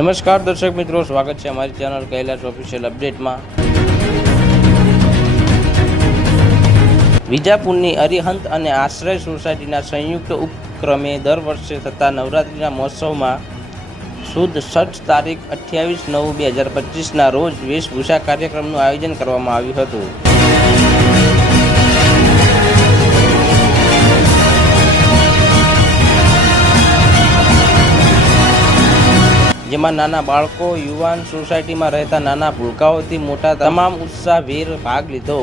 નમસ્કાર દર્શક મિત્રો, સ્વાગત છે અમારી ચેનલ કૈલાશ ઓફિશિયલ અપડેટમાં। વિજાપુરની અરિહંત અને આશ્રય સોસાયટીના સંયુક્ત ઉપક્રમે દર વર્ષે થતા નવરાત્રિના મહોત્સવમાં સુદ 6 તારીખ 28/9/2025ના રોજ વેશભૂષા કાર્યક્રમનું આયોજન કરવામાં આવ્યું હતું। જેમાં નાના બાળકો, યુવાન, સોસાયટીમાં રહેતા નાના ભૂલકાઓથી મોટા તમામ ઉત્સાહભેર ભાગ લીધો।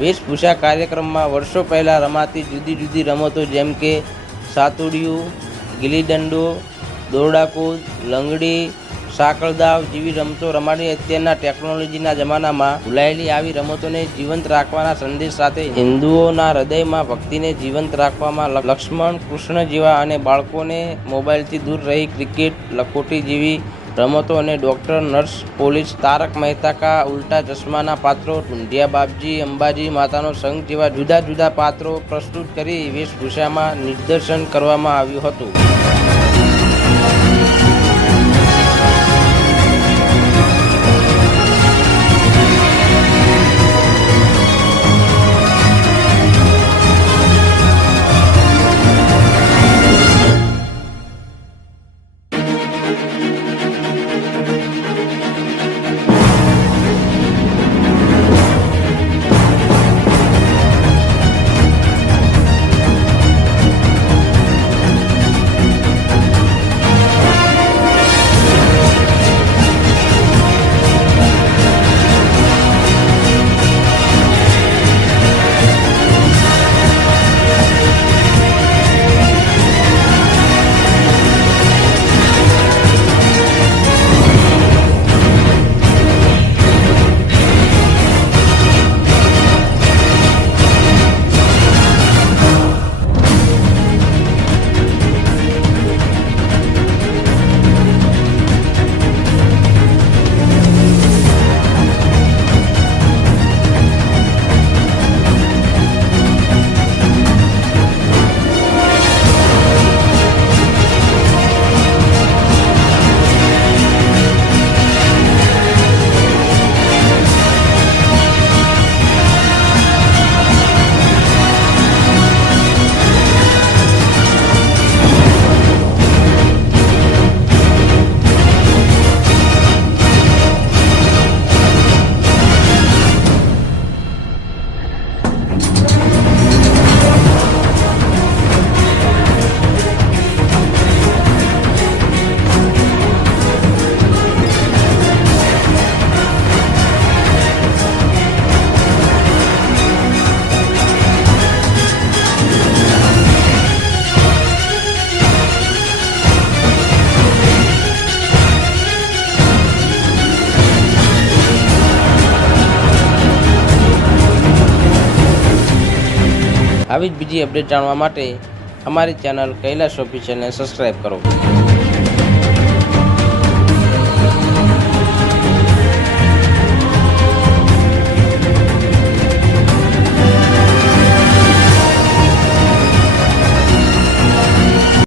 વેશભૂષા કાર્યક્રમમાં વર્ષો પહેલાં રમાતી જુદી જુદી રમતો જેમ કે સાતુડિયું, ગિલ્લી દંડો, દોરડાકૂદ, લંગડી, સાંકળદાવ જેવી રમતો રમાડી અત્યારના ટેકનોલોજીના જમાનામાં ભૂલાયેલી આવી રમતોને જીવંત રાખવાના સંદેશ સાથે હિન્દુઓના હૃદયમાં ભક્તિને જીવંત રાખવામાં લક્ષ્મણ, કૃષ્ણ જેવા અને બાળકોને મોબાઈલથી દૂર રહી ક્રિકેટ, લખોટી જેવી રમતો અને doctor, nurse, police, Tarak Mehta કા ઉલ્ટા ચશ્માના પાત્રો, ઢૂંઢિયા બાપજી, અંબાજી માતાનો સંઘ જેવા જુદા જુદા પાત્રો પ્રસ્તુત કરી વેશભૂષામાં નિદર્શન કરવામાં આવ્યું હતું। આવી જ બીજી અપડેટ જાણવા માટે અમારી ચેનલ કૈલાશ ઓફિશિયલને સબસ્ક્રાઈબ કરો।